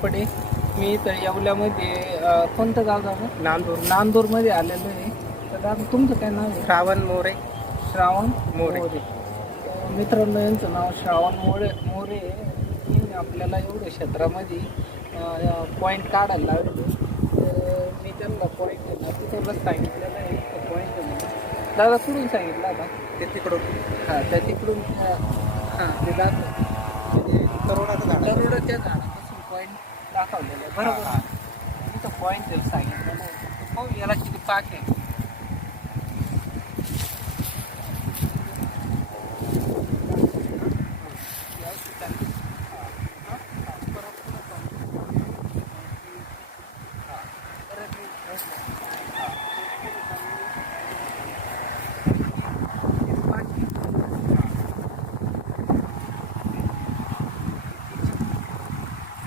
घोरपडे मी तर येवल्यामध्ये कोणतं गाव झालं नांदूर. नांदूरमध्ये आलेलो आहे. तर दादा तुमचं काय नाव आहे? श्रावण मोरे. श्रावण मोरे. तर मित्रांनो यांचं नाव श्रावण मोरे मोरे. यांनी आपल्याला एवढ्या क्षेत्रामध्ये पॉईंट काढायला लावले तर मी त्यांना पॉईंट तिथूनच सांगितलेलं आहे. पॉईंट दादा कुठून सांगितलं आता? ते तिकडून. हां त्या तिकडून हां ते म्हणजे करोडाचं झाड करोडाच्या पॉईंट दाखवलेलं आहे बरोबर तिथं पॉईंट जर सांगितलं नाही पाहू याला किती पाक आहे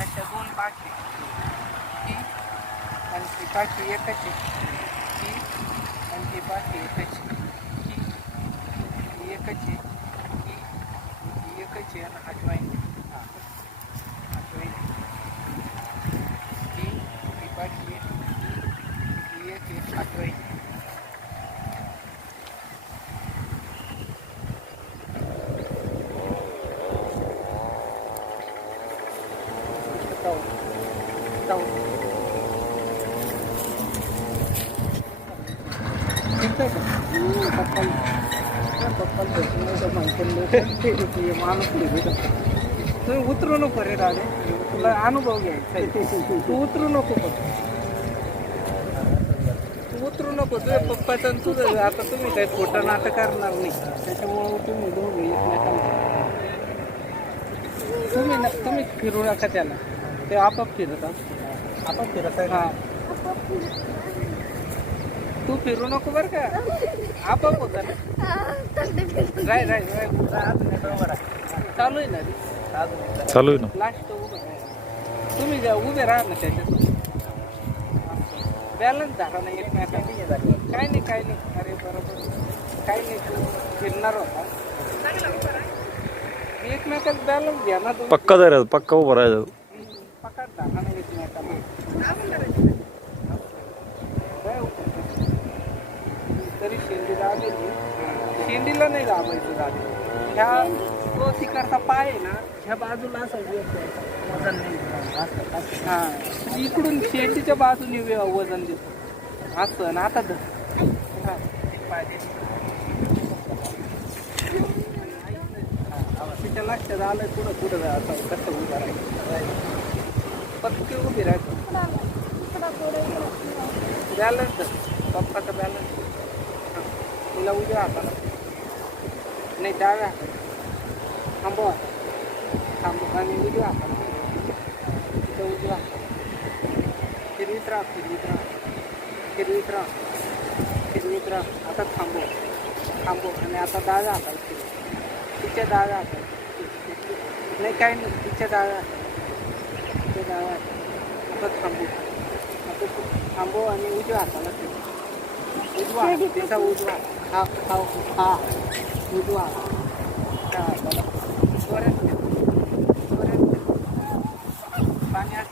अशा दोन पाकी ही आणि ती पाकी एकच आहे ही आणि ती पाकी एकच आहे. ही ही एकच आहे ही ही एकच आहे आणि अजवाईन हां अजवाईन ही ही पाकी आहे ही एक आहे अजवाईन जाऊ जाऊ तुम्ही उतरू नको रे राणे. तुला अनुभव घ्यायचा. तू उतरू नको पण. तू उतरू नको. तुझ्या पप्पाचं तुझं. आता तुम्ही काही खोटं नाटक करणार नाही. त्याच्यामुळं तुम्ही दोघं एकमेकांना तुम्ही ना तुम्ही फिरू नका त्याला. ते आपाप फिरत. आपण फिरत आहे हा. तू फिरू नको बरं का. आपाप होता ना. राय राय राय बरोबर आहे चालू आहे ना रे. चालू आहे. ना. लास्ट उभं राहा. तुम्ही जा उभे राहा ना त्याच्यात. बॅलन्स झाला नाही एकमेकांना काय नाही काय नाही. अरे बरोबर. काही नाही. तू फिरणार होता. एकमेकात बॅलन्स घ्या ना तुम्ही. पक्का जायचं पक्का उभं राहायचं पकड झाला नाही एकमेकाला काय होतं? तरी शेंडी दाबेली शेंडीला नाही दाबायचं दाबे ह्या तो तिकडचा पाय आहे ना ह्या बाजूला असं वजन नाही इकडून शेंडीच्या बाजूने वजन देतो. असं ना आता धर. हा, पाय दे. तिच्या लक्षात आलं पुढं कुठं असं कसं उभं राहायचं. पक्के उभी राहायचं. बॅलन्स पप्पाचा बॅलन्स तिला उद्या आता नाही डाव्या थांबवा थांबू आणि उजवा हाताला तिथं उजवा हाताला फिरवीत राहा फिरवीत राहा फिरवीत राहा फिरवीत राहा आता थांबव थांबव आणि आता डाव्या हाताला फिरव तिच्या डाव्या हाताला नाही काय नाही तिच्या डाव्या तिच्या डाव्या हाताला आता थांबू आता तू थांबव आणि उजव्या हाताला फिरव उजवा हात, तिचा उजवा हात. हा हा jual. Nah, banyak.